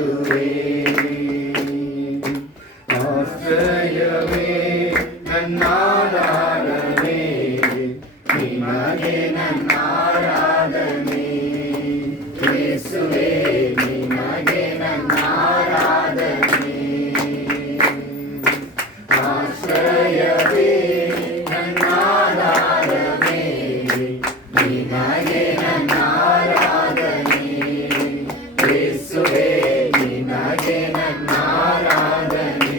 ಮಾಡುವೆ. ಆಶ್ರಯವೇ ನನ್ನಾರಾಧನೆ, ನಿಮಗೆ ನನ್ನಾರಾಧನೆ. ಯೇಸುವೇ ನಿಮಗೆ ನನ್ನಾರಾಧನೆ. ಆಶ್ರಯವೇ ನನ್ನಾರಾಧನೆ, ನಿಮಗೆ ನನ್ನಾರಾಧನೆ. ಯೇಸುವೇ ನಿಮಗೆ ನನ್ನಾರಾಧನೆ.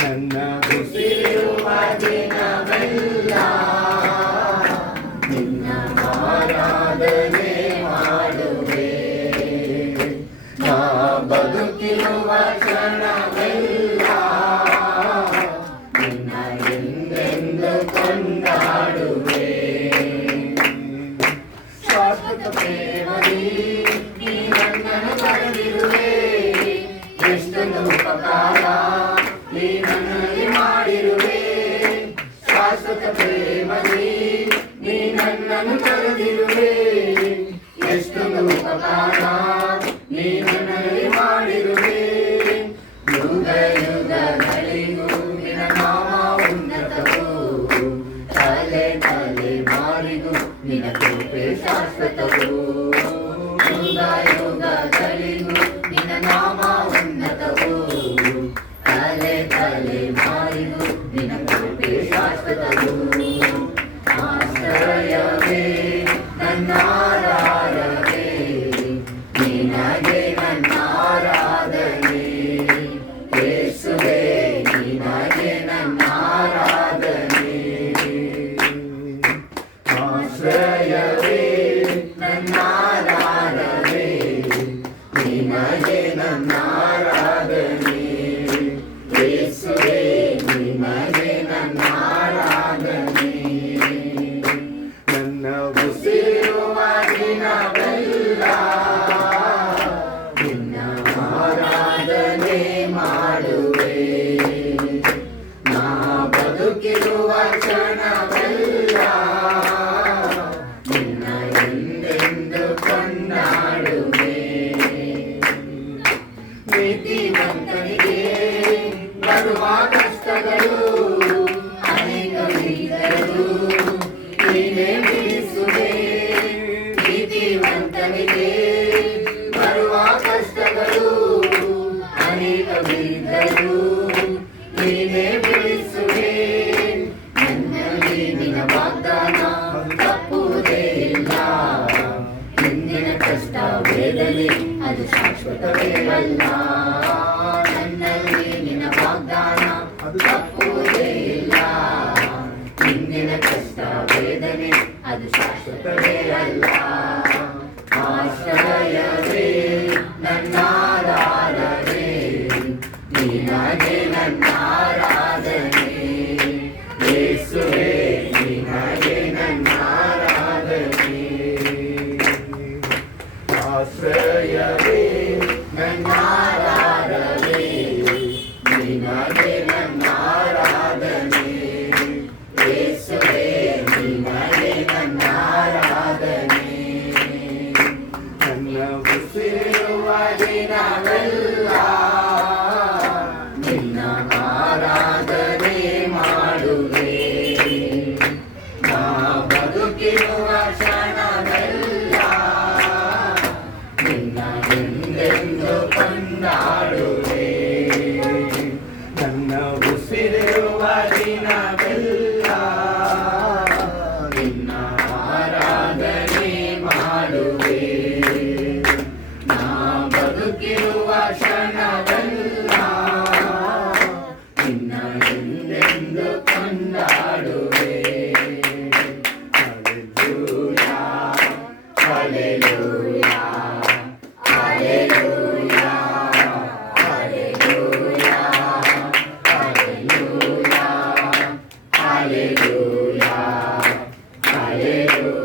ನನ್ನ ಉಸಿರಿರುವ ದಿನವೆಲ್ಲ ನಿನ್ನ ಆರಾಧನೆ ಮಾಡುವೆ. ನಾ ಬದುಕಿರುವ ಕ್ಷಣವೆಲ್ಲ ನಿನ್ನ ಎಂದೆಂದು ಕೊಂಡಾಡುವೆ. ಶಾಶ್ವತ ಪ್ರೇಮದಿ ನೀ ನನ್ನನ್ನು ಕರೆದಿರುವೆ. ಎಷ್ಟೊಂದು ಉಪಕಾರ ನೀ ನನ್ನಲ್ಲಿ ಮಾಡಿರುವೆ. ಶಾಶ್ವತ ಪ್ರೇಮದಿ ನೀ ನನ್ನನ್ನು ಕರೆದಿರುವೆ. ಎಷ್ಟೊಂದು ಉಪಕಾರ ನೀ ನನ್ನಲ್ಲಿ ಮಾಡಿರುವೆ. ಯುಗ ಯುಗಗಳಿಗೂ ನಿನ್ನ ನಾಮ ಉನ್ನತವು. ತಲೆ ತಲೆಮಾರಿಗೂ ನಿನ್ನ ಕೃಪೆ ಶಾಶ್ವತವು. ಯುಗ ಯುಗಗಳಿಗೂ ನಿನ್ನ ನಾಮ ಉನ್ನತವು. ತಲೆ ತಲೆಮಾರಿಗೂ ನಿನ್ನ ಕೃಪೆ ಶಾಶ್ವತವು. ಆಶ್ರಯವೇ ನನ್ನಾರಾಧನೆ, ನಿನಗೆ ನನ್ನಾರಾಧನೆ. ಯೇಸುವೇ ನಿನಗೆ ನನ್ನಾರಾಧನೆ. ಆಶ್ರಯವೇ ನನ್ನಾರಾಧನೆ, ನಿನಗೆ ನನ್ನಾರಾಧನೆ. ಯೇಸುವೇ ನಿನಗೆ ನನ್ನಾರಾಧನೆ. ನನ್ನ ಉಸಿರುವ ದಿನವೆಲ್ಲ ನಿನ್ನ ಆರಾಧನೆ ಮಾಡುವೆ. ನಾ ಬದುಕಿರುವ ಕ್ಷಣವೆಲ್ಲ ನಿನ್ನ ಎಂದೆಂದು ಕೊಂಡಾಡುವೆ. ನೀತಿವಂತನಿಗೆ ಬರುವ ಕಷ್ಟಗಳು ಅನೇಕವಿದ್ದರೂ ನೀನೇ ಬಿಡಿಸುವೆ. ನೀತಿವಂತನಿಗೆ ಬರುವ ಕಷ್ಟಗಳು ಅನೇಕವಿದ್ದರೂ ನೀನೇ ಬಿಡಿಸುವೆ. ನನ್ನಲ್ಲಿ ನಿನ್ನ ವಾಗ್ದಾನ ತಪ್ಪುವುದೇ ಇಲ್ಲ. ಹಿಂದಿನ ಕಷ್ಟ ವೇದನೆ ಅದು ಶಾಶ್ವತವೇ ಅಲ್ಲ. ನನ್ನಲ್ಲಿ ನಿನ್ನ ವಾಗ್ದಾನ ತಪ್ಪುವುದೇ ಇಲ್ಲ. ಹಿಂದಿನ ಕಷ್ಟ ವೇದನೆ ಅದು ಶಾಶ್ವತವೇ ಅಲ್ಲ. ಆಶ್ರಯವೇ ನನ್ನಾರಾಧನೆ, ನಿನಗೆ ನನ್ನಾರಾಧನೆ. ಯೇಸುವೇ ನಿನಗೆ ನನ್ನಾರಾಧನೆ. ಆಶ್ರಯವೇ ನನ್ನಾರಾಧನೆ, ನಿನಗೆ ನನ್ನಾರಾಧನೆ. ಯೇಸುವೇ ನಿನಗೆ ನನ್ನಾರಾಧನೆ. ನನ್ನ ಉಸಿರುವ ದಿನವೆಲ್ಲ ನಿನ್ನ ಆರಾಧನೆ ಮಾಡುವೆ. ನಾ ಬದುಕಿರುವ ಕ್ಷಣವೆಲ್ಲ ನಿನ್ನ ಎಂದೆಂದು ಕೊಂಡಾಡುವೆ. ನನ್ನ ಉಸಿರಿರುವ ದಿನವೆಲ್ಲ ನಿನ್ನ ಆರಾಧನೆ ಮಾಡುವೆ. ನಾ ಬದುಕಿರುವ ಕ್ಷಣವೆಲ್ಲ ನಿನ್ನ ಎಂದೆಂದು ಕೊಂಡಾಡುವೆ. Hallelujah, hallelujah, hallelujah, hallelujah, hallelujah, hallelujah, hallelujah.